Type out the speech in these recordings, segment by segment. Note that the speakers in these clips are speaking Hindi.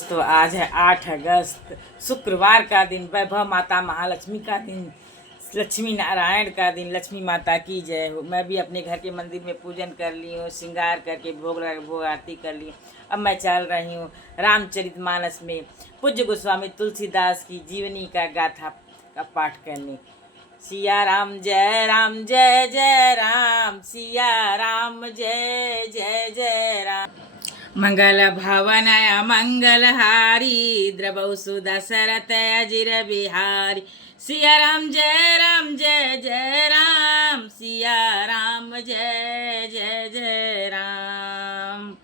तो आज है 8 अगस्त, शुक्रवार का दिन, वैभव माता महालक्ष्मी का दिन, लक्ष्मी नारायण का दिन। लक्ष्मी माता की जय हो। मैं भी अपने घर के मंदिर में पूजन कर ली हूँ, श्रृंगार करके भोग आरती कर ली। अब मैं चल रही हूँ रामचरितमानस में पूज्य गोस्वामी तुलसीदास की जीवनी का गाथा का पाठ करने। सिया राम जय जय राम, सिया राम जय जय राम। मंगल भवन मंगलहारी, द्रवौ सुदशरथ अजिर बिहारी। सिया राम जय राम, सिया राम जय जय राम।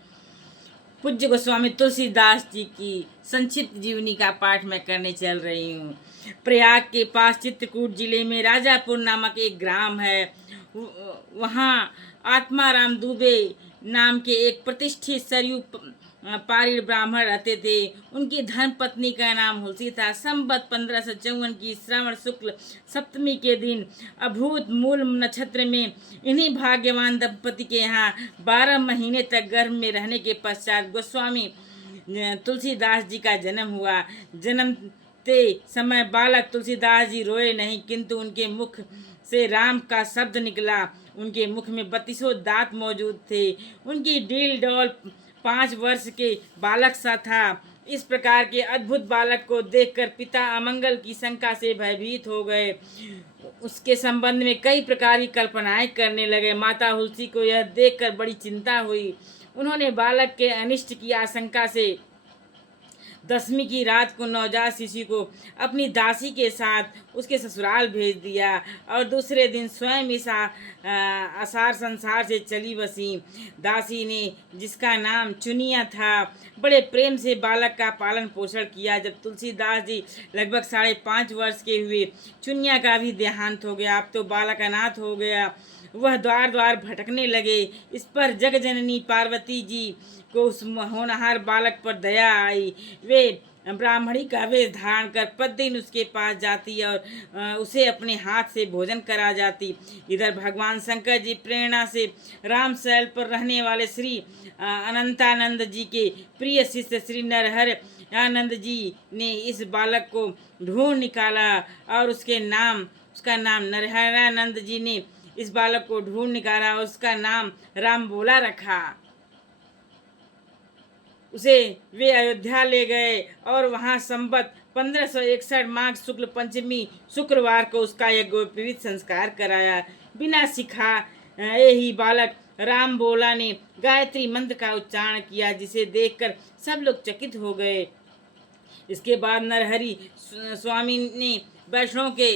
पूज्य गोस्वामी तुलसीदास जी की संक्षिप्त जीवनी का पाठ मैं करने चल रही हूँ। प्रयाग के पास चित्रकूट जिले में राजापुर नामक एक ग्राम है। वहाँ आत्माराम दुबे नाम के एक प्रतिष्ठित सरयू पारीण ब्राह्मण रहते थे। उनकी धर्म पत्नी का नाम हुलसी था। संवत 1554 की श्रावण शुक्ल सप्तमी के दिन अभूत मूल नक्षत्र में इन्हीं भाग्यवान दंपति के यहाँ 12 महीने तक गर्भ में रहने के पश्चात गोस्वामी तुलसीदास जी का जन्म हुआ। जन्मते समय बालक तुलसीदास जी रोए नहीं, किंतु उनके मुख से राम का शब्द निकला। उनके मुख में 32 दांत मौजूद थे। उनकी डील डॉल 5 वर्ष के बालक सा था। इस प्रकार के अद्भुत बालक को देखकर पिता अमंगल की शंका से भयभीत हो गए। उसके संबंध में कई प्रकार की कल्पनाएं करने लगे। माता हुलसी को यह देखकर बड़ी चिंता हुई। उन्होंने बालक के अनिष्ट की आशंका से 10वीं की रात को नवजात शिशु को अपनी दासी के साथ उसके ससुराल भेज दिया और दूसरे दिन स्वयं इस आसार संसार से चली बसी। दासी ने, जिसका नाम चुनिया था, बड़े प्रेम से बालक का पालन पोषण किया। जब तुलसीदास जी लगभग 5.5 वर्ष के हुए, चुनिया का भी देहांत हो गया। अब तो बालक अनाथ हो गया। वह द्वार द्वार भटकने लगे। इस पर जगजननी पार्वती जी को उस होनहार बालक पर दया आई। वे ब्राह्मणी का वेश धारण कर प्रतिदिन उसके पास जाती और उसे अपने हाथ से भोजन करा जाती। इधर भगवान शंकर जी प्रेरणा से रामशैल पर रहने वाले श्री अनंतानंद जी के प्रिय शिष्य श्री नरहर आनंद जी ने इस बालक को ढूंढ निकाला और उसका नाम नरहरानंद जी ने इस बालक को ढूंढ निकाला। उसका नाम राम बोला रखा। उसे वे अयोध्या ले गए और वहां संवत 1561 माघ शुक्ल पंचमी शुक्रवार को उसका यज्ञोपवीत संस्कार कराया। बिना सिखाए ही बालक राम बोला ने गायत्री मंत्र का उच्चारण किया, जिसे देखकर सब लोग चकित हो गए। इसके बाद नरहरि स्वामी ने वैष्णव के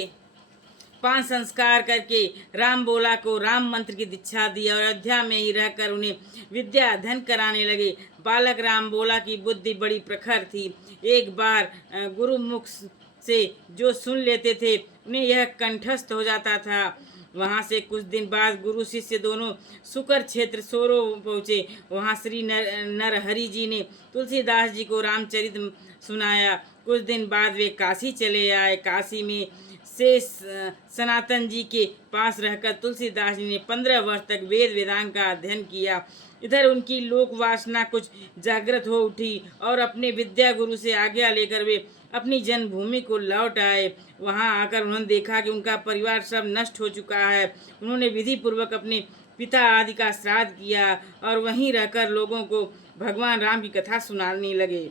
5 संस्कार करके राम बोला को राम मंत्र की दीक्षा दी और अयोध्या में ही रहकर उन्हें विद्या अध्ययन कराने लगे। बालक राम बोला की बुद्धि बड़ी प्रखर थी। एक बार गुरु मुख से जो सुन लेते थे उन्हें यह कंठस्थ हो जाता था। वहाँ से कुछ दिन बाद गुरु शिष्य दोनों सुकर क्षेत्र सोरो पहुँचे। वहाँ श्री नरहरि जी ने तुलसीदास जी को रामचरित सुनाया। कुछ दिन बाद वे काशी चले आए। काशी में से सनातन जी के पास रहकर तुलसीदास जी ने 15 वर्ष तक वेद वेदांत का अध्ययन किया। इधर उनकी लोक वासना कुछ जागृत हो उठी और अपने विद्या गुरु से आज्ञा लेकर वे अपनी जन्मभूमि को लौट आए। वहां आकर उन्होंने देखा कि उनका परिवार सब नष्ट हो चुका है। उन्होंने विधि पूर्वक अपने पिता आदि का श्राद्ध किया और वहीं रहकर लोगों को भगवान राम की कथा सुनाने लगे।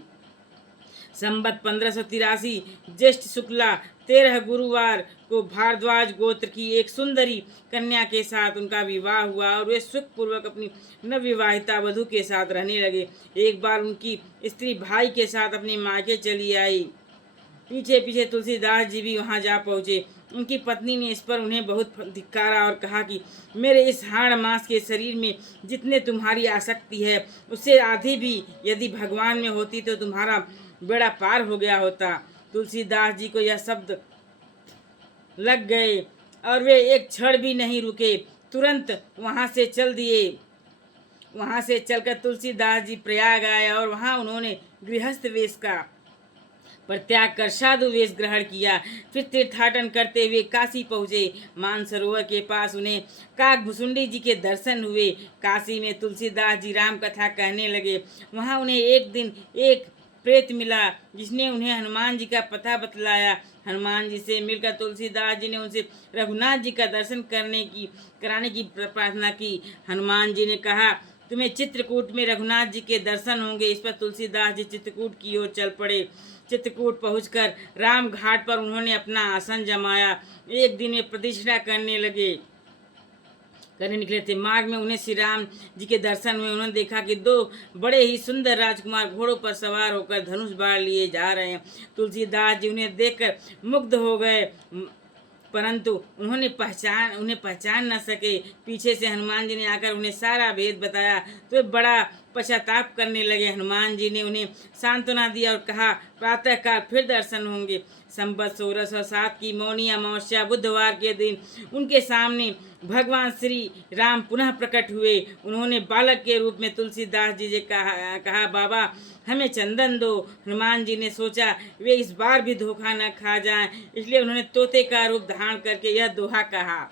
संवत 1583 ज्येष्ठ शुक्ला 13 गुरुवार को भारद्वाज गोत्र की एक सुंदरी कन्या के साथ उनका विवाह हुआ और वे सुख पूर्वक अपनी नवविवाहिता वधू के साथ रहने लगे। एक बार उनकी स्त्री भाई के साथ अपने मायके चली आई। पीछे पीछे तुलसीदास जी भी वहां जा पहुँचे। उनकी पत्नी ने इस पर उन्हें बहुत धिक्कारा और कहा कि मेरे इस हाड़ मांस के शरीर में जितने तुम्हारी आसक्ति है, उससे आधी भी यदि भगवान में होती तो तुम्हारा बेड़ा पार हो गया होता। तुलसीदास जी को यह शब्द लग गए और वे एक क्षण भी नहीं रुके, तुरंत वहां से चल दिए। वहां से चलकर तुलसीदास जी प्रयाग आए और वहां उन्होंने गृहस्थ वेश का परित्याग कर साधु वेश ग्रहण किया। फिर तीर्थाटन करते हुए काशी पहुँचे। मानसरोवर के पास उन्हें काकभुसुंडी जी के दर्शन हुए। काशी में तुलसीदास जी राम कथा कहने लगे। वहाँ उन्हें एक दिन एक प्रेत मिला जिसने उन्हें हनुमान जी का पता बतलाया। हनुमान जी से मिलकर तुलसीदास जी ने उनसे रघुनाथ जी का दर्शन कराने की प्रार्थना की। हनुमान जी ने कहा, तुम्हें चित्रकूट में रघुनाथ जी के दर्शन होंगे। इस पर तुलसीदास जी चित्रकूट की ओर चल पड़े। चित्रकूट पहुंचकर राम घाट पर उन्होंने अपना आसन जमाया। एक दिन वे प्रतिष्ठा करने निकले थे। मार्ग में उन्हें श्री राम जी के दर्शन हुए। उन्होंने देखा कि दो बड़े ही सुंदर राजकुमार घोड़ों पर सवार होकर धनुष बाण लिए जा रहे हैं। तुलसीदास जी उन्हें देखकर मुग्ध हो गए, परंतु उन्हें पहचान न सके। पीछे से हनुमान जी ने आकर उन्हें सारा भेद बताया तो वे बड़ा पश्चाताप करने लगे। हनुमान जी ने उन्हें सांत्वना दिया और कहा, प्रातःकाल फिर दर्शन होंगे। संवत 1607 की मौनी अमावस्या बुधवार के दिन उनके सामने भगवान श्री राम पुनः प्रकट हुए। उन्होंने बालक के रूप में तुलसीदास जी से कहा, बाबा हमें चंदन दो। हनुमान जी ने सोचा वे इस बार भी धोखा न खा जाएं, इसलिए उन्होंने तोते का रूप धारण करके यह दोहा कहा।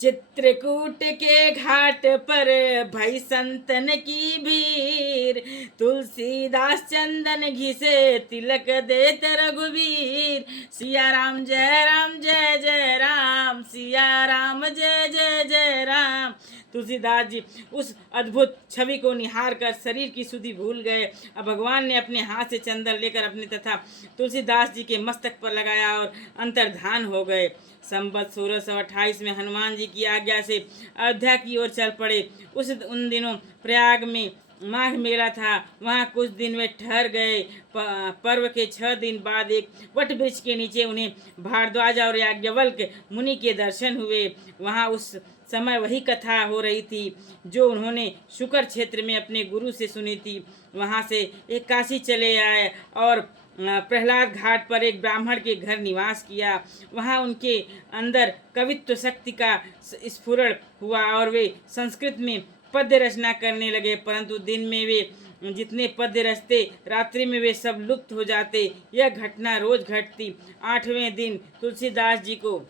चित्रकूट के घाट पर भई संतन की भीड़, तुलसीदास चंदन घिसे तिलक देत रघुवीर। सिया राम जय जय राम, सिया राम जय जय जय राम। तुलसीदास जी उस अद्भुत छवि को निहार कर शरीर की सुधि भूल गए। अब भगवान ने अपने हाथ से चंदन लेकर अपने तथा तुलसीदास जी के मस्तक पर लगाया और अंतर्धान हो गए। संवत 1628 में हनुमान जी की आज्ञा से अयोध्या की ओर चल पड़े। उन दिनों प्रयाग में माघ मेला था। वहाँ कुछ दिन वे ठहर गए। पर्व के 6 दिन बाद एक वट वृक्ष के नीचे उन्हें भारद्वाज और याज्ञवल्क्य मुनि के दर्शन हुए। वहाँ उस समय वही कथा हो रही थी जो उन्होंने शुकर क्षेत्र में अपने गुरु से सुनी थी। वहाँ से एक काशी चले आए और प्रहलाद घाट पर एक ब्राह्मण के घर निवास किया। वहाँ उनके अंदर कवित्व शक्ति का स्फुरण हुआ और वे संस्कृत में पद्य रचना करने लगे, परंतु दिन में वे जितने पद्य रचते रात्रि में वे सब लुप्त हो जाते। यह घटना रोज घटती। 8वें दिन तुलसीदास जी को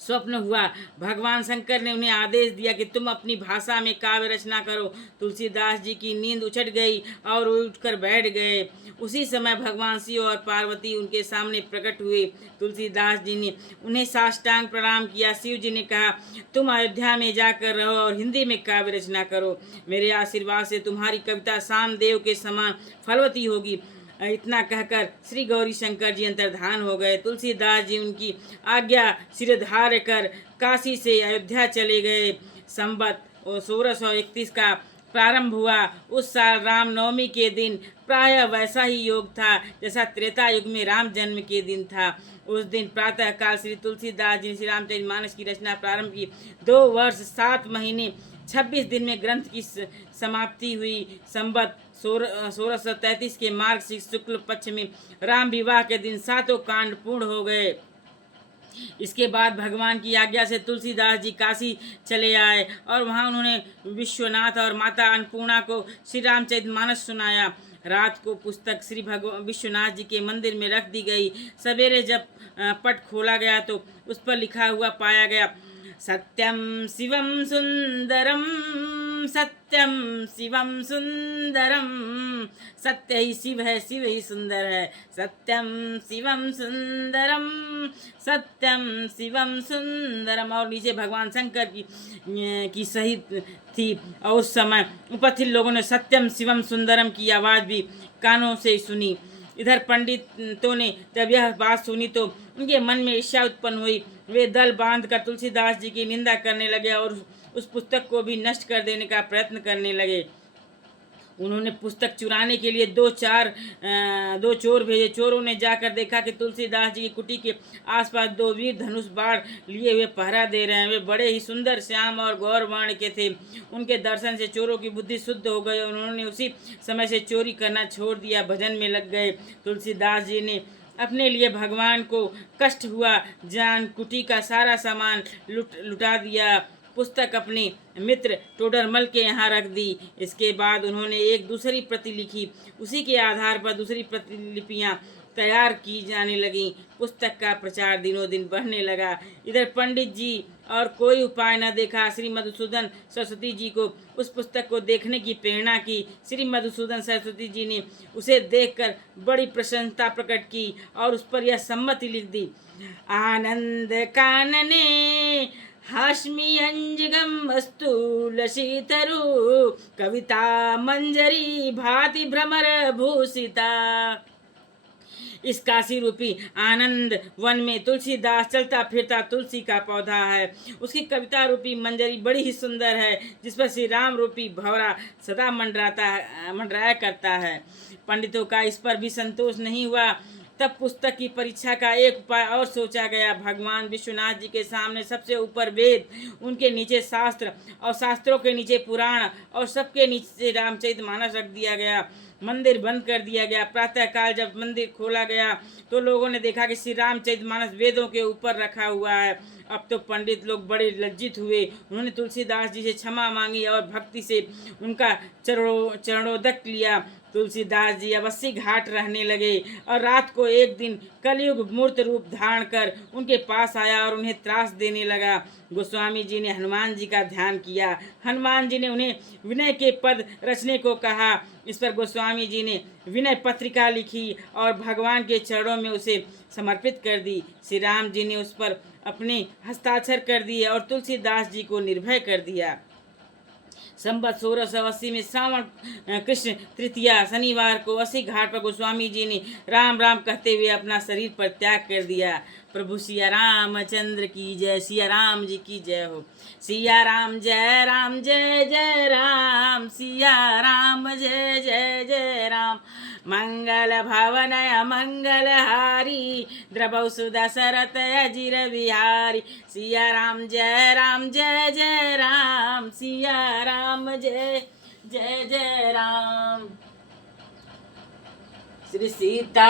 स्वप्न हुआ। भगवान शंकर ने उन्हें आदेश दिया कि तुम अपनी भाषा में काव्य रचना करो। तुलसीदास जी की नींद उछट गई और वो उठकर बैठ गए। उसी समय भगवान शिव और पार्वती उनके सामने प्रकट हुए। तुलसीदास जी ने उन्हें साष्टांग प्रणाम किया। शिव जी ने कहा, तुम अयोध्या में जाकर रहो और हिंदी में काव्य रचना करो। मेरे आशीर्वाद से तुम्हारी कविता सामदेव के समान फलवती होगी। इतना कहकर श्री गौरी शंकर जी अंतर्धान हो गए। तुलसीदास जी उनकी आज्ञा शिरधार्य कर काशी से अयोध्या चले गए। संवत 1631 का प्रारंभ हुआ। उस साल रामनवमी के दिन प्रायः वैसा ही योग था जैसा त्रेता युग में राम जन्म के दिन था। उस दिन प्रातः काल श्री तुलसीदास जी ने श्री रामचरितमानस की रचना प्रारंभ की। 2 वर्ष 7 महीने 26 दिन में ग्रंथ की समाप्ति हुई। संवत 1633 के मार्गशीर्ष शुक्ल पक्ष में राम विवाह के दिन 7 कांड पूर्ण हो गए। इसके बाद भगवान की आज्ञा से तुलसीदास जी काशी चले आए और वहां उन्होंने विश्वनाथ और माता अन्नपूर्णा को श्री रामचरितमानस सुनाया। रात को पुस्तक श्री विश्वनाथ जी के मंदिर में रख दी गई। सवेरे जब पट खोला गया तो उस पर लिखा हुआ पाया गया, सत्यम शिवम सुंदरम, सत्यम शिवम सुंदरम। सत्य ही शिव है, शिव ही सुंदर है। सत्यम शिवम सुंदरम, सत्यम शिवम सुंदरम। और नीचे भगवान शंकर की सही थी। और उस समय उपस्थित लोगों ने सत्यम शिवम सुंदरम की आवाज़ भी कानों से सुनी। इधर पंडितों ने जब यह बात सुनी तो उनके मन में ईर्ष्या उत्पन्न हुई। वे दल बांधकर तुलसीदास जी की निंदा करने लगे और उस पुस्तक को भी नष्ट कर देने का प्रयत्न करने लगे। उन्होंने पुस्तक चुराने के लिए 2 चोर भेजे। चोरों ने जाकर देखा कि तुलसीदास जी की कुटी के आसपास 2 वीर धनुष बाण लिए हुए पहरा दे रहे हैं। वे बड़े ही सुंदर श्याम और गौर वर्ण के थे। उनके दर्शन से चोरों की बुद्धि शुद्ध हो गई और उन्होंने उसी समय से चोरी करना छोड़ दिया, भजन में लग गए। तुलसीदास जी ने अपने लिए भगवान को कष्ट हुआ जान कुटी का सारा सामान लुटा दिया। पुस्तक अपने मित्र टोडरमल के यहाँ रख दी। इसके बाद उन्होंने एक दूसरी प्रति लिखी। उसी के आधार पर दूसरी प्रतिलिपियाँ तैयार की जाने लगी। पुस्तक का प्रचार दिनों दिन बढ़ने लगा। इधर पंडित जी और कोई उपाय न देखा। श्री मधुसूदन सरस्वती जी को उस पुस्तक को देखने की प्रेरणा की। श्री मधुसूदन सरस्वती जी ने उसे देखकर बड़ी प्रसन्नता प्रकट की और उस पर यह सम्मति लिख दी। आनंद कानने हाश्मी अंजगम स्तूल शीतरु कविता मंजरी भाति भ्रमर भूषिता। इस काशी रूपी आनंद वन में तुलसीदास चलता फिरता तुलसी का पौधा है। उसकी कविता रूपी मंजरी बड़ी ही सुंदर है, जिस पर श्री राम रूपी भंवरा सदा मंडराया करता है। पंडितों का इस पर भी संतोष नहीं हुआ। तब पुस्तक की परीक्षा का एक उपाय और सोचा गया। भगवान विश्वनाथ जी के सामने सबसे ऊपर वेद, उनके नीचे शास्त्र और शास्त्रों के नीचे पुराण और सबके नीचे रामचरितमानस रख दिया गया। मंदिर बंद कर दिया गया। प्रातःकाल जब मंदिर खोला गया तो लोगों ने देखा कि श्री रामचरितमानस वेदों के ऊपर रखा हुआ है। अब तो पंडित लोग बड़े लज्जित हुए। उन्होंने तुलसीदास जी से क्षमा मांगी और भक्ति से उनका चरणोदक लिया। तुलसीदास जी अवश्य घाट रहने लगे और रात को एक दिन कलयुग मूर्त रूप धारण कर उनके पास आया और उन्हें त्रास देने लगा। गोस्वामी जी ने हनुमान जी का ध्यान किया। हनुमान जी ने उन्हें विनय के पद रचने को कहा। इस पर गोस्वामी जी ने विनय पत्रिका लिखी और भगवान के चरणों में उसे समर्पित कर दी। श्री राम जी ने उस पर अपने हस्ताक्षर कर दिए और तुलसीदास जी को निर्भय कर दिया। संवत 1680 में श्रावण कृष्ण तृतीया शनिवार को अस्सी घाट पर गोस्वामी जी ने राम राम कहते हुए अपना शरीर पर त्याग कर दिया। प्रभु सिया रामचंद्र की जय। सिया राम जी की जय हो। सिया राम जय जय राम। सिया राम जय जय जय राम। मंगल भवन मंगल हारी द्रवौ सुदशरथ अजिर बिहारी। सिया राम जय जय राम। सिया राम जय जय जय राम। श्री सीता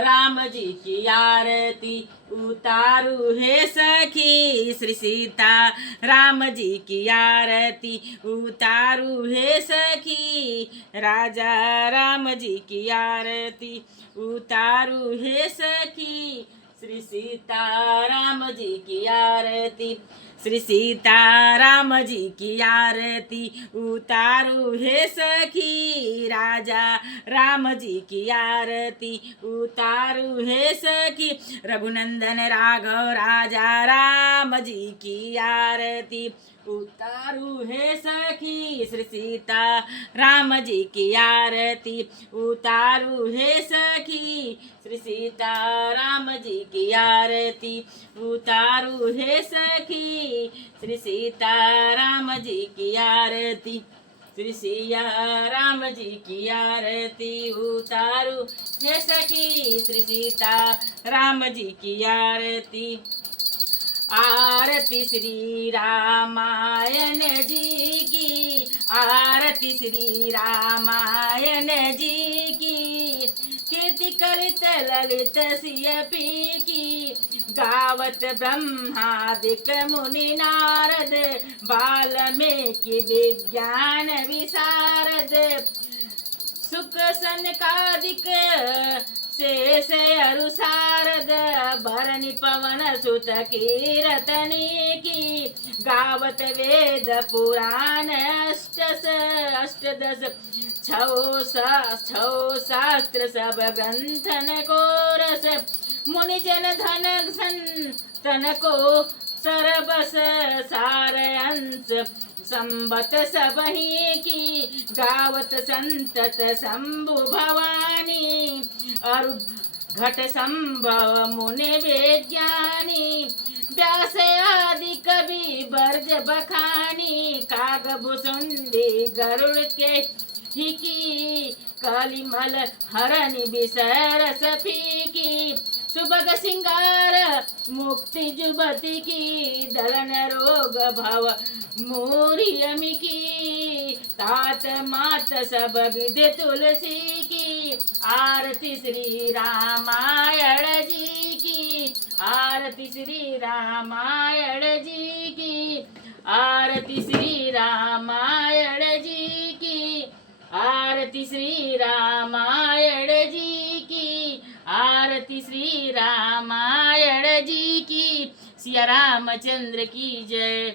राम जी की आरती उतारू है सखी। श्री सीता राम जी की आरती उतारू है सखी। राजा राम जी की आरती उतारू है सखी। श्री सीता राम जी की आरती। श्री सीता राम जी की आरती उतारू है सखी। राजा राम जी की आरती उतारू है सखी। रघुनंदन राघव राजा राम जी की आरती उतारू है सखी। श्री सीता राम जी की आरती उतारू है सखी। श्री सीता राम जी की आरती उतारू है सखी। श्री सीता राम जी की आरती। श्री सिया राम जी की आरती उतारू है सखी। श्री सीता राम जी की आरती। आरती श्री रामायण जी की। आरती श्री रामायण जी की। कीर्ति कलित ललित सिय पी की। गावत ब्रह्मादिक मुनि नारद वाल्मीकि विज्ञान विशारद। सुख सनकादिक शेष अरुसारद भरणी पवन सुत कीरतनी की। गावत वेद पुराण अष्टदश छो शास्त्र सब ग्रंथन को रस। मुनि जन धन संतन को सरबस सार अंश संबत सबही की। गावत संतत शंभु भवानी अरु घट संभव मुनि विज्ञानी। व्यास आदि कवि बर्ज बखानी। काग भुसुंडी गरुड़ के ही की। कलिमल हरनि बिसरस फीकी। सुभग सिंगार मुक्ति जुबती की। दलन रोग भव मूरियमि की। तात मात सब विधि तुलसी की। आरती श्री रामायण जी की। आरती श्री रामायण जी की। आरती श्री रामायण जी की। आरती श्री रामायण जी की। आरती आरती श्री रामायण जी की, सिया रामचंद्र की जय।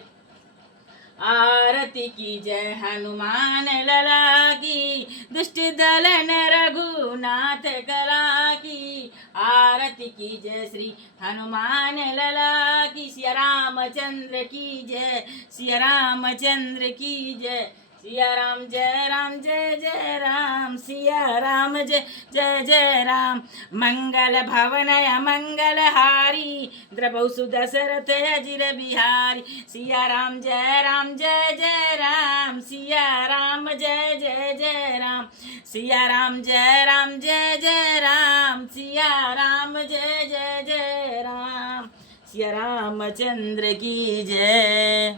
आरती की जय हनुमान लला की, दुष्ट दलन रघुनाथ कला की। आरती की जय श्री हनुमान लला की, सिया रामचंद्र की जय, सिया रामचंद्र की जय। सिया राम जय जय राम, सिया राम जय जय जय राम। मंगल भवनय मंगल हारी, द्रवहु सुदशरथ अजिर बिहारी। सिया राम जय जय राम, सिया राम जय जय जय राम। सिया राम जय जय राम, सिया राम जय जय जय राम। सिया रामचंद्र की जय।